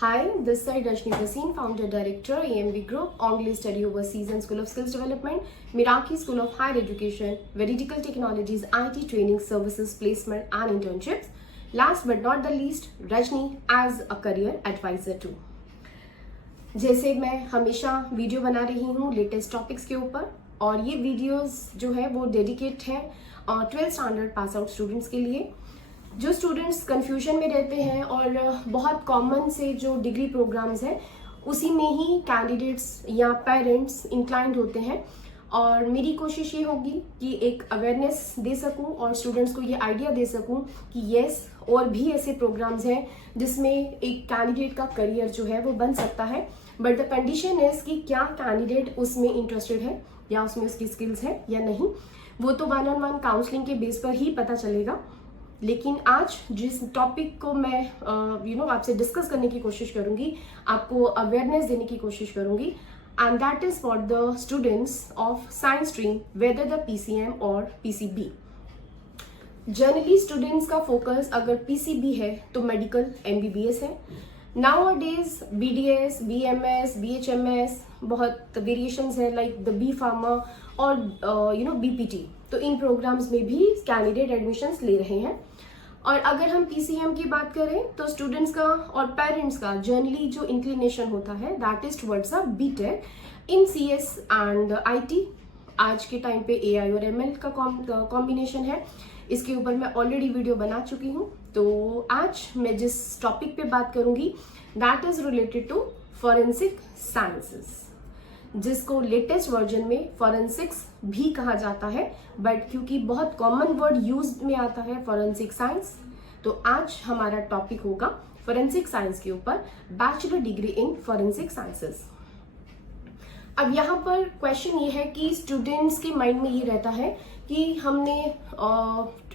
Hi, this side Rajni Bhasin, Founder Director, AMV Group, Only Study Overseas and School of Skills Development, Miraki School of Higher Education, Veridical Technologies, IT Training Services, Placement and Internships. Last but not the least, Rajni as a Career Advisor too. जैसे मैं हमेशा video बना रही हूँ latest topics के ऊपर और ये वीडियोस जो है वो डेडिकेट है 12th standard pass out students के लिए जो स्टूडेंट्स कन्फ्यूजन में रहते हैं और बहुत कॉमन से जो डिग्री प्रोग्राम्स हैं उसी में ही कैंडिडेट्स या पेरेंट्स इंक्लाइंड होते हैं और मेरी कोशिश ये होगी कि एक अवेयरनेस दे सकूं और स्टूडेंट्स को ये आइडिया दे सकूं कि यस और भी ऐसे प्रोग्राम्स हैं जिसमें एक कैंडिडेट का करियर जो है वो बन सकता है बट द कंडीशन इज कि क्या कैंडिडेट उसमें इंटरेस्टेड है या उसमें उसकी स्किल्स है या नहीं, वो तो 1-on-1 काउंसलिंग के बेस पर ही पता चलेगा। लेकिन आज जिस टॉपिक को मैं आपसे डिस्कस करने की कोशिश करूंगी, आपको अवेयरनेस देने की कोशिश करूंगी, and that is for the students of science stream whether the PCM और पीसीबी। जनरली स्टूडेंट्स का फोकस अगर पीसीबी है तो मेडिकल एमबीबीएस है। नाउअडेज बीडीएस, बीएमएस, बीएचएमएस बहुत वेरिएशंस है लाइक द बी फार्मा और बीपीटी, तो इन प्रोग्राम्स में भी कैंडिडेट एडमिशन्स ले रहे हैं। और अगर हम पीसीएम की बात करें तो स्टूडेंट्स का और पेरेंट्स का जनरली जो इंक्लिनेशन होता है that is towards a BTech in CS and IT. आज के टाइम पे एआई और एमएल का कॉम्बिनेशन है, इसके ऊपर मैं ऑलरेडी वीडियो बना चुकी हूँ। तो आज मैं जिस टॉपिक पे बात करूंगी that is related to forensic sciences, जिसको लेटेस्ट वर्जन में फॉरेंसिक्स भी कहा जाता है बट क्योंकि बहुत कॉमन वर्ड यूज में आता है फॉरेंसिक साइंस, तो आज हमारा टॉपिक होगा फॉरेंसिक साइंस के ऊपर, bachelor degree in forensic sciences. अब यहाँ पर क्वेश्चन ये है कि स्टूडेंट्स के माइंड में ये रहता है कि हमने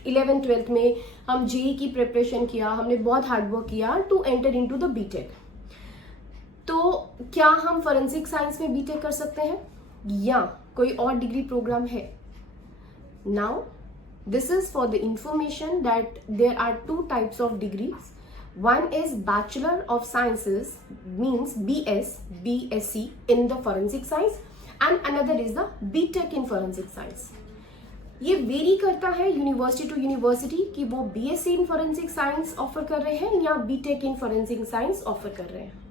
11th-12th में हम जेई की प्रिपरेशन किया, हमने बहुत हार्डवर्क किया to enter into the BTech, तो क्या हम फॉरेंसिक साइंस में बीटेक कर सकते हैं या कोई और डिग्री प्रोग्राम है? Now this is for the information that there are 2 types of degrees. One is Bachelor of Sciences, means BSc in the forensic science, and another is the BTech in forensic science. ये very करता है university to university कि वो BSc इन forensic science offer कर रहे हैं या BTech इन forensic science offer कर रहे हैं।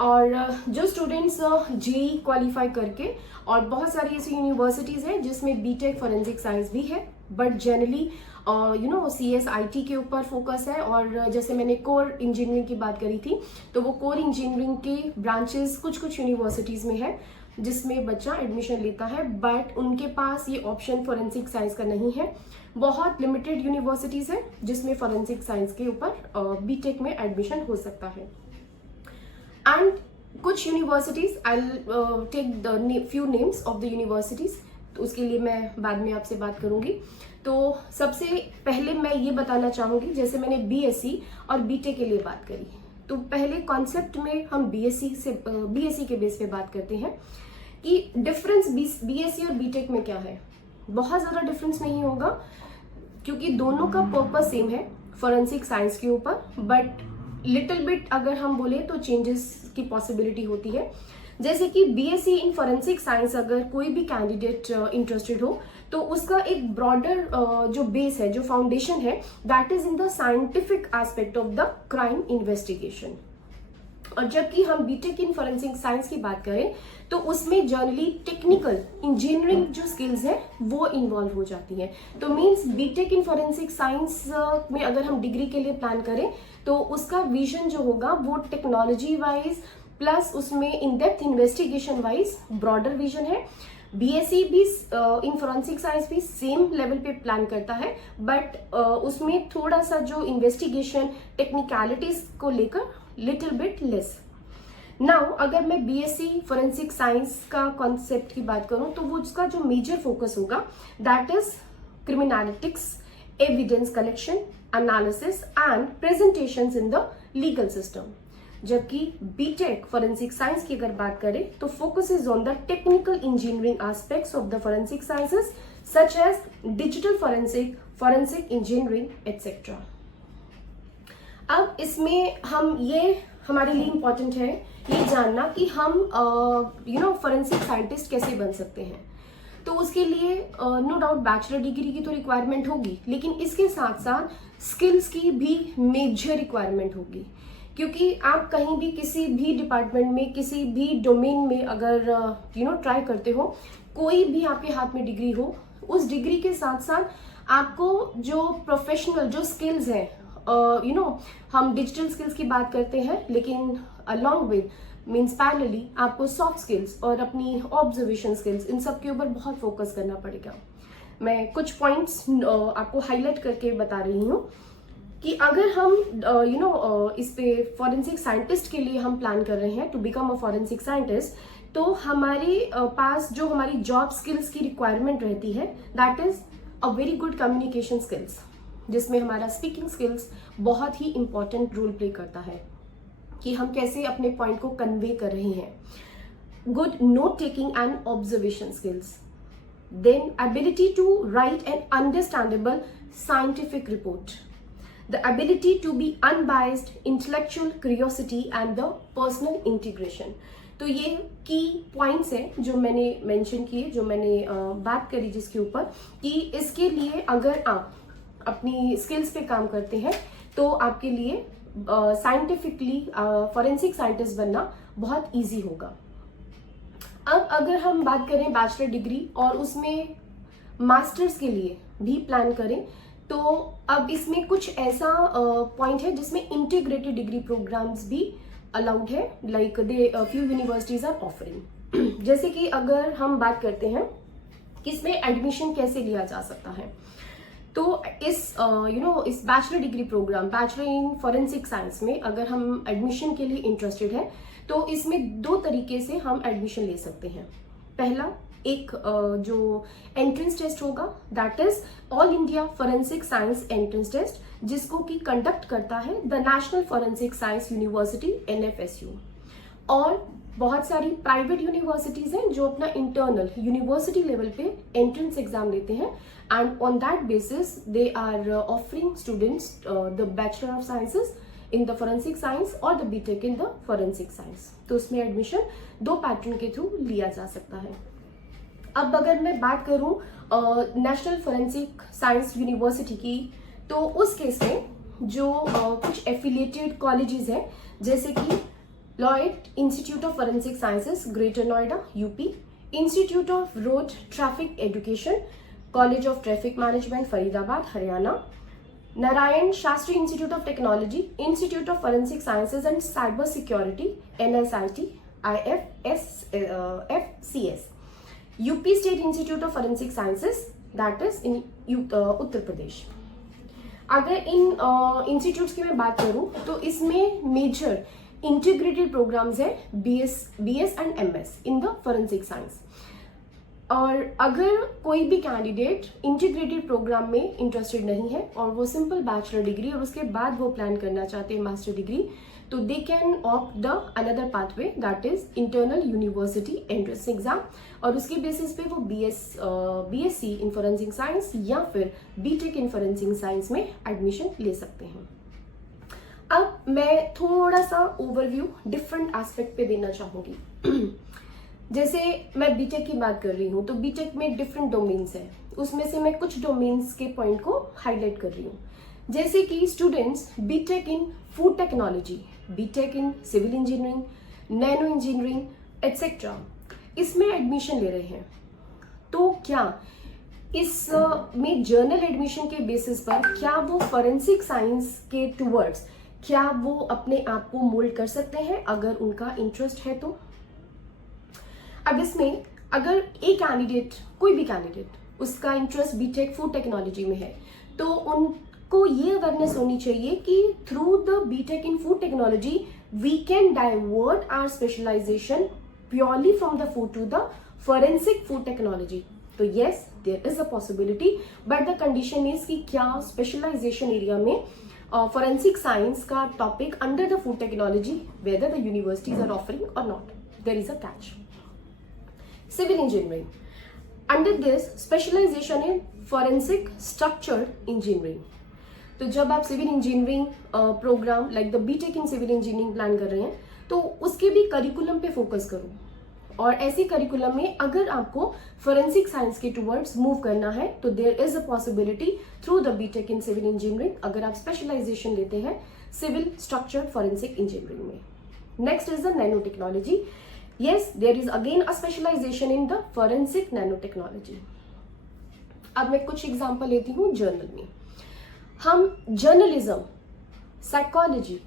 और जो स्टूडेंट्स जेई क्वालिफाई करके, और बहुत सारी ऐसी यूनिवर्सिटीज़ हैं जिसमें BTech फोरेंसिक साइंस भी है बट जनरली CSIT के ऊपर फोकस है। और जैसे मैंने कोर इंजीनियरिंग की बात करी थी तो वो कोर इंजीनियरिंग के ब्रांचेस कुछ यूनिवर्सिटीज़ में है जिसमें बच्चा एडमिशन लेता है बट उनके पास ये ऑप्शन फॉरेंसिक साइंस का नहीं है। बहुत लिमिटेड यूनिवर्सिटीज़ है जिसमें फॉरेंसिक साइंस के ऊपर बीटेक में एडमिशन हो सकता है। एंड कुछ universities I take the few names of the universities, तो उसके लिए मैं बाद में आपसे बात करूंगी। तो सबसे पहले मैं ये बताना चाहूँगी, जैसे मैंने बीएससी और बीटेक के लिए बात करी, तो पहले कॉन्सेप्ट में हम बीएससी के बेस पे बात करते हैं कि डिफरेंस बीएससी और बीटेक में क्या है। बहुत ज़्यादा डिफरेंस नहीं होगा क्योंकि दोनों का पर्पस सेम है फॉरेंसिक साइंस के ऊपर, बट लिटिल बिट अगर हम बोले तो चेंजेस की पॉसिबिलिटी होती है। जैसे कि बीएससी इन फॉरेंसिक साइंस अगर कोई भी कैंडिडेट इंटरेस्टेड हो तो उसका एक ब्रॉडर जो बेस है, जो फाउंडेशन है, that is in the scientific aspect of the crime investigation. और जबकि हम बीटेक इन फॉरेंसिक साइंस की बात करें तो उसमें जनरली टेक्निकल इंजीनियरिंग जो स्किल्स है वो इन्वॉल्व हो जाती है। तो means BTech in forensic science में अगर हम डिग्री के लिए प्लान करें तो उसका विजन जो होगा वो टेक्नोलॉजी वाइज प्लस उसमें in depth investigation wise broader vision है। बीएससी भी इन फॉरेंसिक साइंस भी सेम लेवल पे प्लान करता है बट उसमें थोड़ा सा जो इन्वेस्टिगेशन टेक्निकलिटीज को लेकर लिटिल बिट लेस। नाउ अगर मैं बीएससी फॉरेंसिक साइंस का कॉन्सेप्ट की बात करूं तो वो उसका जो मेजर फोकस होगा that is criminalistics, evidence collection, analysis and presentations in the legal system. जबकि बीटेक फॉरेंसिक साइंस की अगर बात करें तो focus is on the technical engineering aspects of the forensic sciences such as digital forensic, forensic engineering etcetera. अब इसमें हम ये हमारे लिए इम्पॉर्टेंट है ये जानना कि हम फोरेंसिक साइंटिस्ट कैसे बन सकते हैं। तो उसके लिए नो डाउट बैचलर डिग्री की तो रिक्वायरमेंट होगी, लेकिन इसके साथ साथ स्किल्स की भी मेजर रिक्वायरमेंट होगी। क्योंकि आप कहीं भी किसी भी डिपार्टमेंट में, किसी भी डोमेन में अगर ट्राई करते हो, कोई भी आपके हाथ में डिग्री हो, उस डिग्री के साथ साथ आपको जो प्रोफेशनल जो स्किल्स हैं, हम डिजिटल स्किल्स की बात करते हैं, लेकिन अलॉन्ग विद मीन्स पैरेलली आपको सॉफ्ट स्किल्स और अपनी ऑब्जर्वेशन स्किल्स, इन सब के ऊपर बहुत फोकस करना पड़ेगा। मैं कुछ पॉइंट्स आपको हाईलाइट करके बता रही हूँ कि अगर हम इस पे फॉरेंसिक साइंटिस्ट के लिए हम प्लान कर रहे हैं to become a forensic scientist, तो हमारे पास जो हमारी जॉब स्किल्स की रिक्वायरमेंट रहती है that is a very good communication skills, जिसमें हमारा स्पीकिंग स्किल्स बहुत ही इंपॉर्टेंट रोल प्ले करता है कि हम कैसे अपने पॉइंट को कन्वे कर रहे हैं। Good note taking and observation skills, then ability to write an understandable scientific report, the ability to be unbiased, intellectual curiosity and the personal integration। तो ये की पॉइंट्स हैं जो मैंने मेंशन किए, जो मैंने बात करी जिसके ऊपर कि इसके लिए अगर आप अपनी स्किल्स पे काम करते हैं तो आपके लिए साइंटिफिकली फॉरेंसिक साइंटिस्ट बनना बहुत इजी होगा। अब अगर हम बात करें बैचलर डिग्री और उसमें मास्टर्स के लिए भी प्लान करें, तो अब इसमें कुछ ऐसा पॉइंट है जिसमें इंटीग्रेटेड डिग्री प्रोग्राम्स भी अलाउड है, like they few universities are offering. जैसे कि अगर हम बात करते हैं कि इसमें एडमिशन कैसे लिया जा सकता है, तो इस इस bachelor degree programme bachelor in forensic science में अगर हम एडमिशन के लिए इंटरेस्टेड है तो इसमें दो तरीके से हम एडमिशन ले सकते हैं। पहला, एक जो एंट्रेंस टेस्ट होगा that is all India forensic science entrance test, जिसको कि कंडक्ट करता है the national forensic science university NFSU। और बहुत सारी प्राइवेट यूनिवर्सिटीज हैं जो अपना इंटरनल यूनिवर्सिटी लेवल पे एंट्रेंस एग्जाम लेते हैं and on that basis they are offering students the bachelor of sciences in the forensic science और the BTech in the forensic science. तो उसमें एडमिशन दो पैटर्न के थ्रू लिया जा सकता है। अब अगर मैं बात करूं नेशनल फॉरेंसिक साइंस यूनिवर्सिटी की, तो उस केस में जो कुछ एफिलिएटेड कॉलेजेस हैं, जैसे कि Lloyd institute of forensic sciences greater Noida UP, institute of road traffic education, college of traffic management Faridabad Haryana, Narayan Shastri institute of technology, institute of forensic sciences and cyber security NSIT IFSCS, UP state institute of forensic sciences that is in Uttar Pradesh. अगर इन institutes की मैं बात करूं तो इसमें major integrated programs है BS and MS in the forensic science. और अगर कोई भी कैंडिडेट इंटीग्रेटेड प्रोग्राम में इंटरेस्टेड नहीं है और वो सिंपल बैचलर डिग्री और उसके बाद वो प्लान करना चाहते हैं मास्टर डिग्री, तो they can opt the another pathway that is internal university entrance exam, और उसके बेसिस पे वो BSc इन फॉरेंसिक साइंस या फिर BTech इन फॉरेंसिक साइंस में एडमिशन ले सकते हैं। अब मैं थोड़ा सा ओवरव्यू डिफरेंट एस्पेक्ट पे देना चाहूंगी। जैसे मैं BTech की बात कर रही हूँ, तो BTech में डिफरेंट डोमेन्स हैं, उसमें से मैं कुछ डोमेन्स के पॉइंट को हाईलाइट कर रही हूँ। जैसे कि students BTech in food technology, BTech in civil engineering, nano engineering etcetera, इसमें एडमिशन ले रहे हैं। तो क्या इस में जर्नल एडमिशन के बेसिस पर क्या वो फॉरेंसिक साइंस के टूवर्ड्स क्या वो अपने आप को मोल्ड कर सकते हैं अगर उनका इंटरेस्ट है तो? अब इसमें अगर एक कैंडिडेट, कोई भी कैंडिडेट, उसका इंटरेस्ट BTech फूड टेक्नोलॉजी में है, तो उनको ये अवेयरनेस होनी चाहिए कि through the BTech in food technology we can divert our specialization purely from the food to the forensic food technology. तो yes, there is a possibility, but the condition is कि क्या स्पेशलाइजेशन एरिया में forensic science का topic under the food technology whether the universities are offering और not, there is a catch. Civil engineering, under this specialization in forensic structured engineering, तो जब आप civil engineering programme like the BTech in civil engineering plan कर रहे हैं तो उसके भी करिकुलम पे फोकस करो। और ऐसे करिकुलम में अगर आपको फोरेंसिक साइंस के टुवर्ड्स मूव करना है तो there is a possibility through the BTech in civil engineering, अगर आप स्पेशलाइजेशन लेते हैं सिविल स्ट्रक्चर्ड फोरेंसिक इंजीनियरिंग में। Next is the nano technology. yes there is again a specialization in the forensic nanotechnology। अब मैं कुछ एग्जांपल लेती हूँ जर्नल में। हम जर्नलिज्म, साइकोलॉजी,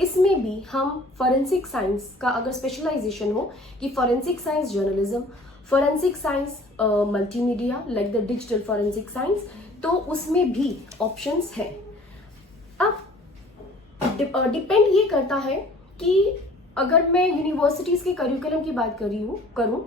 इसमें भी हम फोरेंसिक साइंस का अगर स्पेशलाइजेशन हो कि forensic science journalism, forensic science multimedia like the digital forensic science, तो उसमें भी ऑप्शंस हैं। अब डिपेंड ये करता है कि अगर मैं यूनिवर्सिटीज के करिकुलम की बात करूं,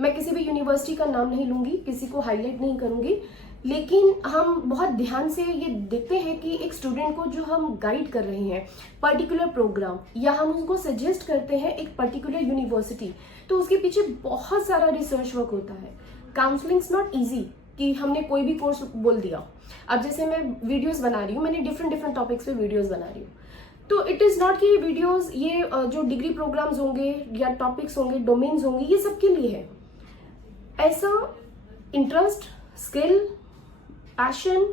मैं किसी भी यूनिवर्सिटी का नाम नहीं लूंगी, किसी को हाईलाइट नहीं करूंगी, लेकिन हम बहुत ध्यान से ये देखते हैं कि एक स्टूडेंट को जो हम गाइड कर रहे हैं पर्टिकुलर प्रोग्राम या हम उसको सजेस्ट करते हैं एक पर्टिकुलर यूनिवर्सिटी, तो उसके पीछे बहुत सारा रिसर्च वर्क होता है। काउंसलिंग इज नॉट ईजी कि हमने कोई भी कोर्स बोल दिया। अब जैसे मैं वीडियोस बना रही हूँ, मैंने डिफरेंट टॉपिक्स पे वीडियोस बना रही हूँ, तो इट इज़ नॉट कि वीडियोस ये जो डिग्री प्रोग्राम्स होंगे या टॉपिक्स होंगे, डोमेन्स होंगे, ये सबके लिए है। ऐसा इंटरेस्ट, स्किल, पैशन,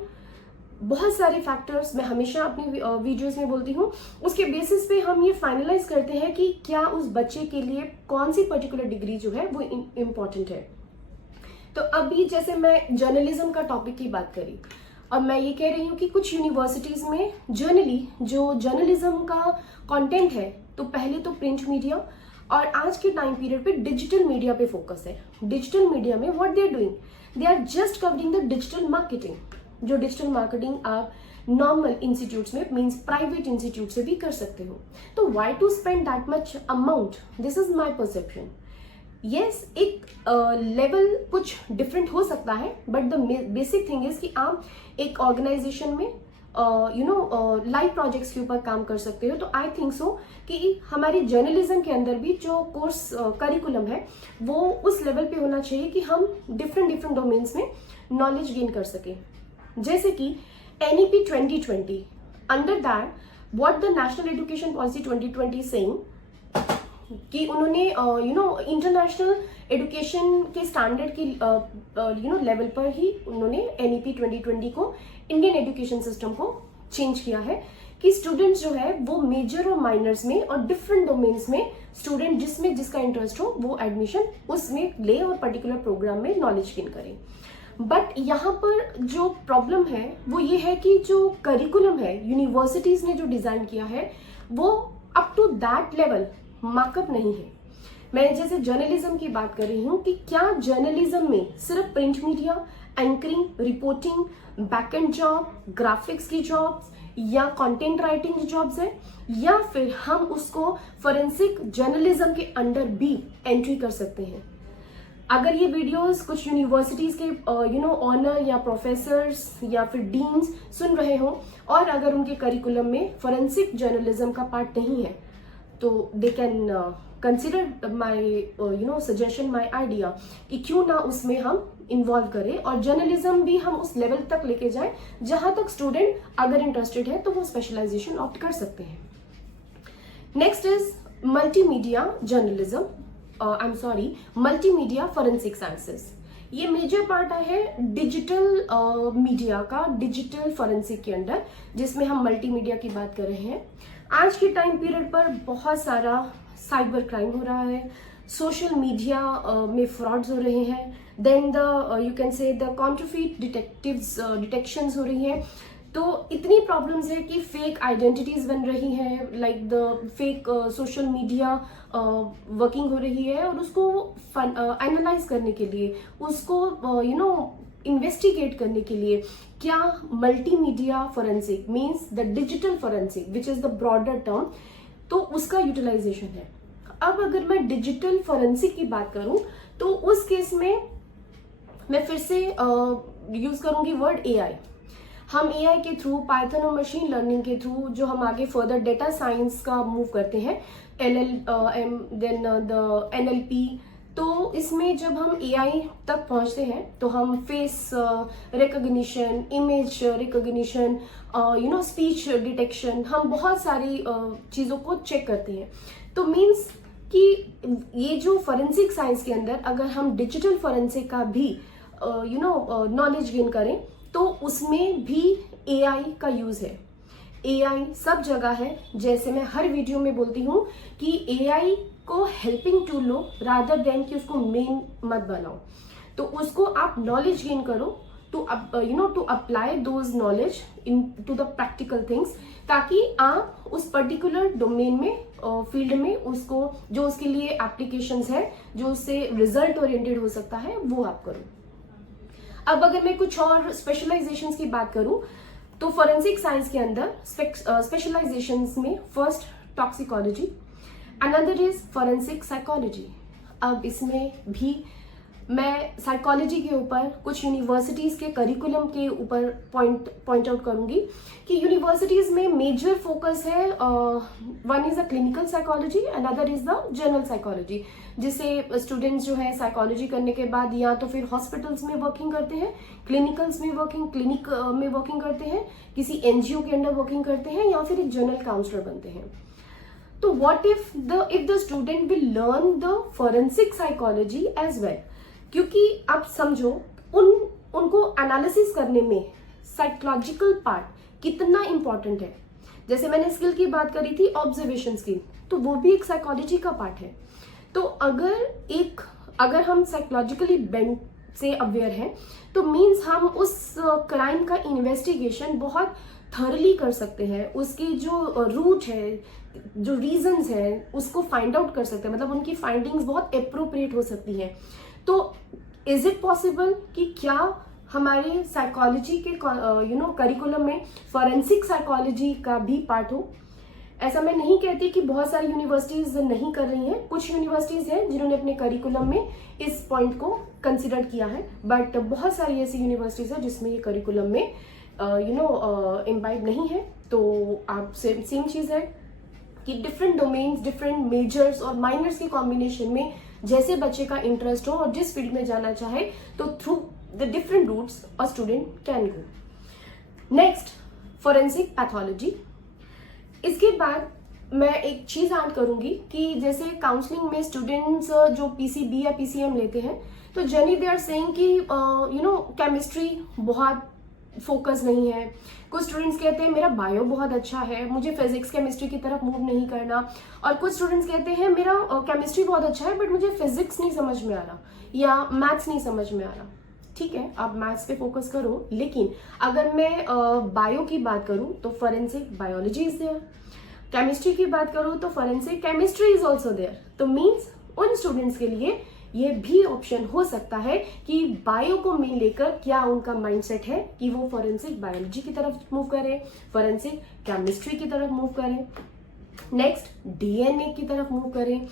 बहुत सारे फैक्टर्स मैं हमेशा अपनी वीडियोस में बोलती हूँ, उसके बेसिस पे हम ये फाइनलाइज करते हैं कि क्या उस बच्चे के लिए कौन सी पर्टिकुलर डिग्री जो है वो इम्पॉर्टेंट है। तो अभी जैसे मैं जर्नलिज्म का टॉपिक की बात करी, अब मैं ये कह रही हूँ कि कुछ यूनिवर्सिटीज में जनरली जो जर्नलिज्म का कंटेंट है तो पहले तो प्रिंट मीडिया और आज के टाइम पीरियड पे डिजिटल मीडिया पे फोकस है। डिजिटल मीडिया में what they are doing, they are just covering the digital marketing. जो डिजिटल मार्केटिंग आप नॉर्मल इंस्टीट्यूट्स में मीन्स प्राइवेट इंस्टीट्यूट से भी कर सकते हो, तो why to spend that much amount, this is my perception. Yes, एक लेवल कुछ डिफरेंट हो सकता है, but the basic thing is कि आप एक ऑर्गेनाइजेशन में लाइव प्रोजेक्ट्स के ऊपर काम कर सकते हो। तो आई थिंक सो कि हमारी जर्नलिज्म के अंदर भी जो कोर्स करिकुलम है वो उस लेवल पे होना चाहिए कि हम डिफरेंट डोमेन्स में नॉलेज गेन कर सकें। जैसे कि NEP 2020, under that what the national education policy 2020 saying कि उन्होंने इंटरनेशनल एजुकेशन के स्टैंडर्ड की लेवल पर ही उन्होंने NEP 2020 को इंडियन एजुकेशन सिस्टम को चेंज किया है कि स्टूडेंट्स जो है वो मेजर और माइनर्स में और डिफरेंट डोमेन्स में स्टूडेंट जिसमें जिसका इंटरेस्ट हो वो एडमिशन उसमें ले और पर्टिकुलर प्रोग्राम में नॉलेज गेन करें। बट यहाँ पर जो प्रॉब्लम है वो ये है कि जो करिकुलम है यूनिवर्सिटीज ने जो डिजाइन किया है वो up to that level markup नहीं है। मैं जैसे जर्नलिज्म की बात कर रही हूँ कि क्या जर्नलिज्म में सिर्फ print media, anchoring, reporting, backend job, graphics की जॉब्स या कंटेंट राइटिंग की जॉब्स है, या फिर हम उसको फोरेंसिक जर्नलिज्म के अंडर भी एंट्री कर सकते हैं। अगर ये वीडियोस कुछ यूनिवर्सिटीज के ऑनर या प्रोफेसर्स या फिर डीन्स सुन रहे हो और अगर उनके करिकुलम में फोरेंसिक जर्नलिज्म का पार्ट नहीं है तो they can consider my suggestion, my idea कि क्यों ना उसमें हम इन्वॉल्व करें और जर्नलिज्म भी हम उस लेवल तक लेके जाएं जहां तक स्टूडेंट अगर इंटरेस्टेड है तो वो स्पेशलाइजेशन ऑप्ट कर सकते हैं। Next is multimedia journalism, multimedia forensic sciences. ये मेजर पार्ट है डिजिटल मीडिया का, डिजिटल फोरेंसिक के अंडर, जिसमें हम मल्टीमीडिया की बात कर रहे हैं। आज के टाइम पीरियड पर बहुत सारा साइबर क्राइम हो रहा है, सोशल मीडिया में फ्रॉड्स हो रहे हैं, then the you can say the counterfeit detections हो रही हैं। तो इतनी प्रॉब्लम्स है कि फेक आइडेंटिटीज बन रही हैं, like the fake social media working हो रही है और उसको एनालाइज करने के लिए, उसको इन्वेस्टिगेट करने के लिए क्या multimedia forensic means the digital forensic which is the broader term, तो उसका यूटिलाइजेशन है। अब अगर मैं डिजिटल फोरेंसिक की बात करूं तो उस केस में मैं फिर से यूज करूंगी वर्ड AI। हम AI के थ्रू, पाइथन और मशीन लर्निंग के थ्रू जो हम आगे फर्दर डेटा साइंस का मूव करते हैं, LLM, देन द NLP, तो इसमें जब हम एआई तक पहुंचते हैं तो हम face recognition, image recognition, speech detection, हम बहुत सारी चीज़ों को चेक करते हैं। तो मीन्स कि ये जो फॉरेंसिक साइंस के अंदर अगर हम डिजिटल फॉरेंसिक का भी नॉलेज गेन करें तो उसमें भी एआई का यूज़ है। एआई सब जगह है, जैसे मैं हर वीडियो में बोलती हूँ कि एआई को हेल्पिंग टूल लो रादर देन कि उसको मेन मत बनाओ। तो उसको आप नॉलेज गेन करो to apply those knowledge into the practical things, ताकि आप उस पर्टिकुलर डोमेन में फील्ड में उसको जो उसके लिए एप्लीकेशंस है, जो उससे रिजल्ट ओरिएंटेड हो सकता है, वो आप करो। अब अगर मैं कुछ और स्पेशलाइजेशंस की बात करूं तो फॉरेंसिक साइंस के अंदर स्पेशलाइजेशंस में first toxicology, another is forensic psychology. अब इसमें भी मैं साइकोलॉजी के ऊपर कुछ यूनिवर्सिटीज़ के करिकुलम के ऊपर पॉइंट आउट करूंगी कि यूनिवर्सिटीज़ में मेजर फोकस है, one is the clinical psychology, another is the general psychology, जिससे स्टूडेंट्स जो है साइकोलॉजी करने के बाद या तो फिर हॉस्पिटल्स में वर्किंग करते हैं, क्लिनिक में वर्किंग करते हैं, किसी एनजीओ के अंडर वर्किंग करते हैं, या फिर एक जनरल काउंसलर बनते हैं। तो what if the student will learn the forensic psychology as well, क्योंकि आप समझो उनको एनालिसिस करने में साइकोलॉजिकल पार्ट कितना इंपॉर्टेंट है। जैसे मैंने स्किल की बात करी थी, ऑब्जर्वेशन स्किल, तो वो भी एक साइकोलॉजी का पार्ट है। तो अगर हम साइकोलॉजिकली बेंड से अवेयर हैं तो मीन्स हम उस क्राइम का इन्वेस्टिगेशन बहुत थरली कर सकते हैं, उसकी जो रूट है, जो रीजंस है, उसको फाइंड आउट कर सकते हैं, मतलब उनकी फाइंडिंग्स बहुत अप्रोप्रिएट हो सकती हैं। तो इज इट पॉसिबल कि क्या हमारे साइकोलॉजी के करिकुलम में फॉरेंसिक साइकोलॉजी का भी पार्ट हो? ऐसा मैं नहीं कहती कि बहुत सारी यूनिवर्सिटीज नहीं कर रही हैं, कुछ यूनिवर्सिटीज हैं जिन्होंने अपने करिकुलम में इस पॉइंट को कंसिडर किया है, बट बहुत सारी ऐसी यूनिवर्सिटीज हैं जिसमें ये करिकुलम में इम्बाइब नहीं है। तो आप सेम चीज़ है कि डिफरेंट डोमेन्स, डिफरेंट मेजर्स और माइनर्स के कॉम्बिनेशन में जैसे बच्चे का इंटरेस्ट हो और जिस फील्ड में जाना चाहे, तो through the different routes a student can go. Next, forensic pathology. इसके बाद मैं एक चीज़ ऐड करूंगी कि जैसे काउंसलिंग में स्टूडेंट्स जो पीसीबी या पीसीएम लेते हैं, तो जनरली दे आर सेइंग कि केमिस्ट्री बहुत फोकस नहीं है। कुछ स्टूडेंट्स कहते हैं मेरा बायो बहुत अच्छा है, मुझे फिजिक्स केमिस्ट्री की तरफ मूव नहीं करना, और कुछ स्टूडेंट्स कहते हैं मेरा केमिस्ट्री बहुत अच्छा है बट मुझे फिजिक्स नहीं समझ में आ रहा या मैथ्स नहीं समझ में आ रहा। ठीक है, आप मैथ्स पे फोकस करो, लेकिन अगर मैं बायो की बात करूं तो forensic biology is there, chemistry की बात करूं तो forensic chemistry is also there. तो मीन्स उन स्टूडेंट्स के लिए ये भी ऑप्शन हो सकता है कि बायो को मेन लेकर क्या उनका माइंडसेट है कि वो फॉरेंसिक बायोलॉजी की तरफ मूव करें, फॉरेंसिक केमिस्ट्री की तरफ मूव करें, नेक्स्ट डीएनए की तरफ मूव करें,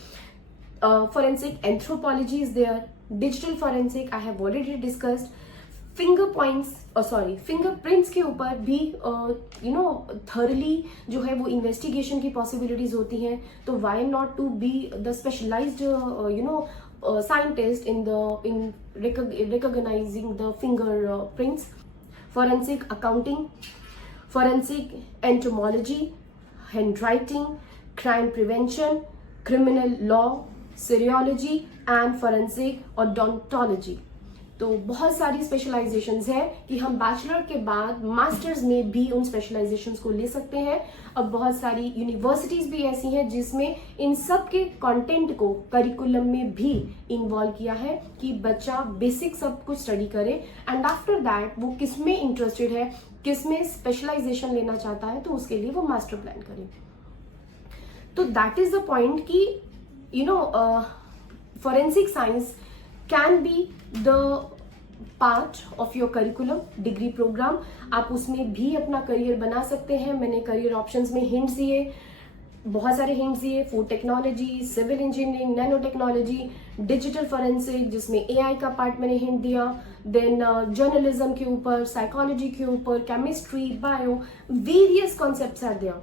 forensic anthropology is there, digital forensic I have already discussed, fingerprints के ऊपर भी थरली जो है वो इन्वेस्टिगेशन की पॉसिबिलिटीज होती हैं। तो why not to be the specialised scientist in recognizing the fingerprints, forensic accounting, forensic entomology, handwriting, crime prevention, criminal law, seriology and forensic odontology। तो बहुत सारी स्पेशलाइजेशंस है कि हम बैचलर के बाद मास्टर्स में भी उन स्पेशलाइजेशंस को ले सकते हैं। अब बहुत सारी यूनिवर्सिटीज भी ऐसी हैं जिसमें इन सब के कंटेंट को करिकुलम में भी इन्वॉल्व किया है कि बच्चा बेसिक सब कुछ स्टडी करे एंड आफ्टर दैट वो किस में इंटरेस्टेड है, किस में स्पेशलाइजेशन लेना चाहता है, तो उसके लिए वो मास्टर प्लान करे। तो दैट इज द पॉइंट कि forensic science can be the part of your curriculum degree programme. आप उसमें भी अपना करियर बना सकते हैं। मैंने करियर ऑप्शंस में हिंट्स दिए, बहुत सारे हिंट्स दिए, food technology, civil engineering, nano technology, digital forensic जिसमें एआई का पार्ट मैंने हिंट दिया, देन जर्नलिज्म के ऊपर, साइकोलॉजी के ऊपर, chemistry, bio, various concepts are there.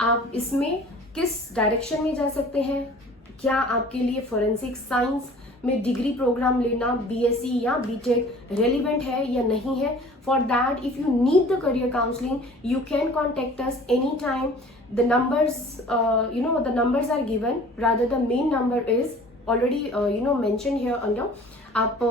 आप इसमें किस डायरेक्शन में जा सकते हैं, क्या आपके लिए फॉरेंसिक साइंस में डिग्री प्रोग्राम लेना बीएससी या बीटेक रेलिवेंट है या नहीं है. For that if you need the career counselling you can contact us any time. The numbers, the numbers are given. Rather, the main number is already, mentioned here under. आप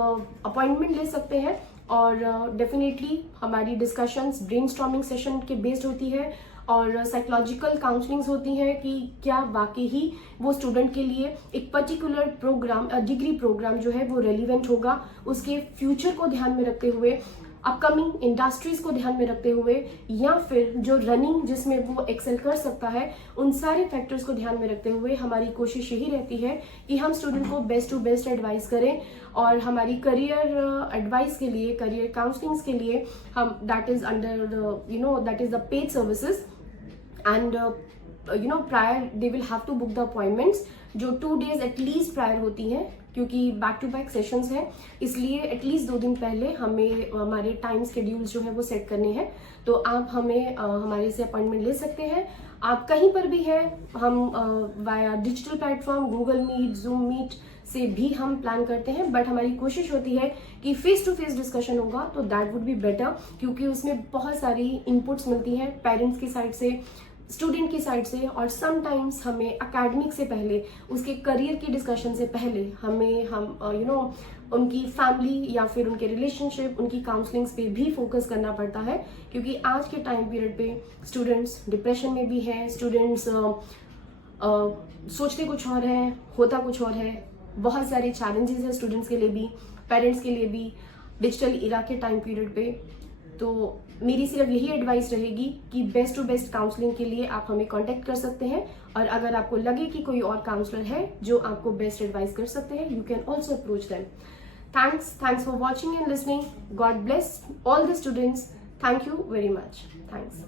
appointment ले सकते हैं और definitely हमारी discussions brainstorming session के based होती है और साइकोलॉजिकल काउंसलिंग्स होती हैं कि क्या वाकई ही वो स्टूडेंट के लिए एक पर्टिकुलर प्रोग्राम, डिग्री प्रोग्राम जो है वो रेलिवेंट होगा, उसके फ्यूचर को ध्यान में रखते हुए, अपकमिंग इंडस्ट्रीज को ध्यान में रखते हुए, या फिर जो रनिंग जिसमें वो एक्सेल कर सकता है, उन सारे फैक्टर्स को ध्यान में रखते हुए हमारी कोशिश यही रहती है कि हम स्टूडेंट को बेस्ट टू बेस्ट एडवाइस करें. और हमारी करियर एडवाइस के लिए, करियर काउंसलिंग्स के लिए हम that is under that is the paid services and prior they will have to book the appointments जो 2 days एटलीस्ट प्रायर होती हैं, क्योंकि बैक टू बैक सेशंस हैं, इसलिए एटलीस्ट 2 दिन पहले हमें हमारे टाइम शेड्यूल्स जो है वो सेट करने हैं. तो आप हमें हमारे से अपॉइंटमेंट ले सकते हैं. आप कहीं पर भी है, हम via digital platform Google Meet, Zoom Meet से भी हम प्लान करते हैं, बट हमारी कोशिश होती है कि फेस टू फेस डिस्कशन होगा तो दैट वुड बी बेटर, क्योंकि उसमें बहुत सारी इनपुट्स मिलती हैं पेरेंट्स की साइड से, स्टूडेंट की साइड से, और समटाइम्स हमें एकेडमिक से पहले, उसके करियर की डिस्कशन से पहले हम उनकी फैमिली या फिर उनके रिलेशनशिप, उनकी काउंसलिंग्स पे भी फोकस करना पड़ता है, क्योंकि आज के टाइम पीरियड पे स्टूडेंट्स डिप्रेशन में भी हैं, स्टूडेंट्स सोचते कुछ और है, होता कुछ और है. बहुत सारे चैलेंजेस हैं स्टूडेंट्स के लिए भी, पेरेंट्स के लिए भी, डिजिटल इरा के टाइम पीरियड पे. तो मेरी सिर्फ यही एडवाइस रहेगी कि बेस्ट टू बेस्ट काउंसलिंग के लिए आप हमें कांटेक्ट कर सकते हैं, और अगर आपको लगे कि कोई और काउंसलर है जो आपको बेस्ट एडवाइस कर सकते हैं, you can also approach them. Thanks for watching and listening. God bless all the students. Thank you very much. Thanks.